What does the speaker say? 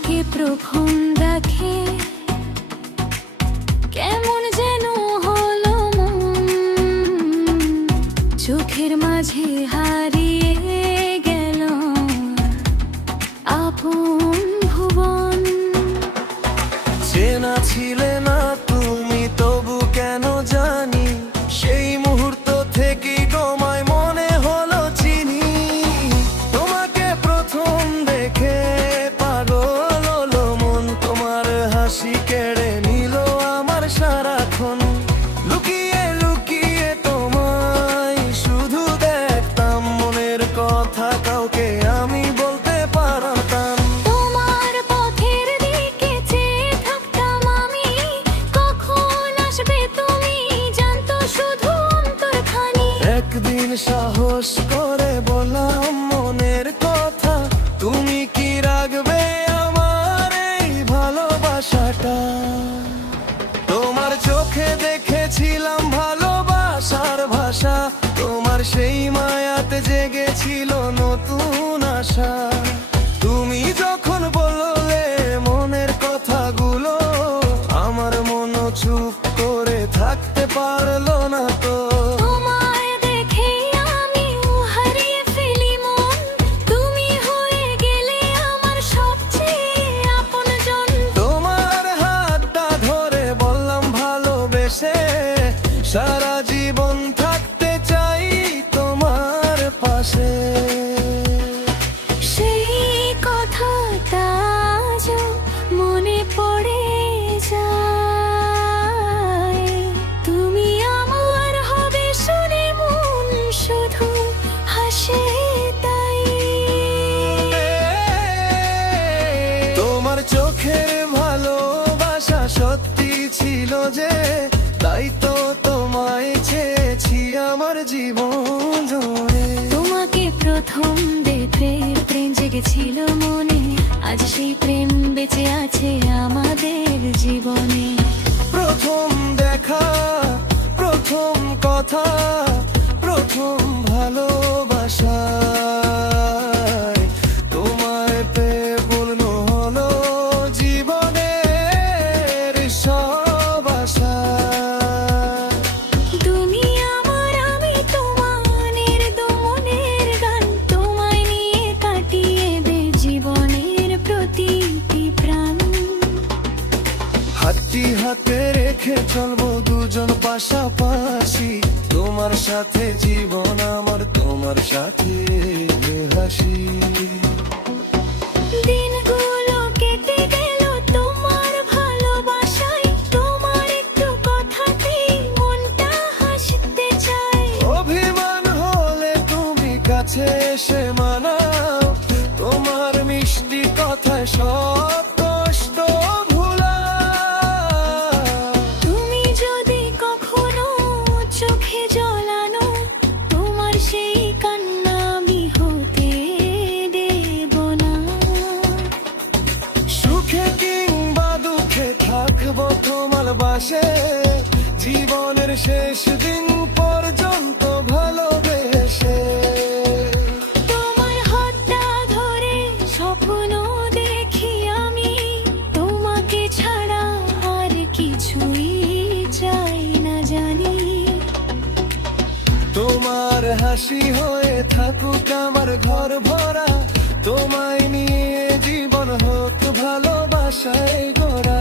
তোমাকে প্রথম দেখে কেমন যেন হলো মন, চোখের মাঝে হারিয়ে গেল আপন ভুবন। চেনা ছিলে না তুমি, তবু কেন জানি সেই মুহূর্ত থেকে তোমায় মনে হলো চিনি। তোমাকে প্রথম দেখে পাগল হলো মন, তোমার হাসি কেড়ে নিল আমার সারাক্ষণ। লুকিয়ে লুকিয়ে তোমায় শুধু দেখতাম, মনের কথা কাউকে আমি বলতে পারতাম। তোমার পথের দিকে চেয়ে থাকতাম আমি, কখন আসবে তুমি জানতো শুধু অন্তরখানি। একদিন সাহস করে বললাম মনের কথা, তুমি কি রাখবে আমার এই ভালোবাসাটা? তোমার চোখে দেখেছিলাম ভালোবাসার ভাষা, তোমার সেই মায়াতে জেগেছিল নতুন আশা। তুমি যখন বললে মনের কথাগুলো, আমার মনও চুপ করে থাকতে পারলো না তো। তোমায় দেখে আমি হারিয়ে ফেলি মন, তুমি হয়ে গেলে আমার সবচেয়ে আপনজন। তোমার হাতটা ধরে বললাম ভালোবেসে, সারা জীবন থাকতে চাই তোমার পাশে। সেই কথাটা আজও মনে পড়ে যায়, তুমি আমার হবে শুনে মন শুধু হাসে তাই। তোমার চোখের ভালোবাসা সত্যি ছিল যে, তাই তো তোমায় চেয়েছি আমার জীবন জুড়ে। তোমাকে প্রথম দেখে প্রেম জেগেছিল মনে, আজ সেই প্রেম বেঁচে আছে আমাদের জীবনে। প্রথম দেখা, প্রথম কথা, প্রথম ভালোবাসা, তোমায় পেয়ে পূর্ণ হলো জীবনের সব আশা। তুমি আমার, আমি তোমার দমনের গান, তোমায় নিয়ে কাটিয়ে জীবনের প্রতিটি প্রাণ। হাতটি হাতে রেখে চলবো দুজন পাশাপাশি, তোমার সাথে জীবন আমার, তোমার সাথে হাসি। দিনগুলো কেটে গেল তোমার ভালোবাসায়, তোমার একটু কথাতেই মনটা হাসতে চায়। অভিমান হলে তুমি কাছে এসে মানাও, তোমার মিষ্টি কথায় সব কষ্ট ভুলাও। তুমি যদি কখনো চোখে জল আনো, তোমার সেই কান্না আমি হতে দেব না। সুখে কিংবা দুঃখে থাকবো তোমার পাশে, জীবনের শেষ দিন পর্যন্ত ভালোবেসে। তোমার হাতটা ধরে স্বপ্ন দেখি আমি, তোমাকে ছাড়া আর কিছুই চাই না জানি। তোমার হাসি হয়ে থাকুক আমার ঘর ভরা, তোমায় নিয়ে জীবন হোক ভালোবাসায় গড়া।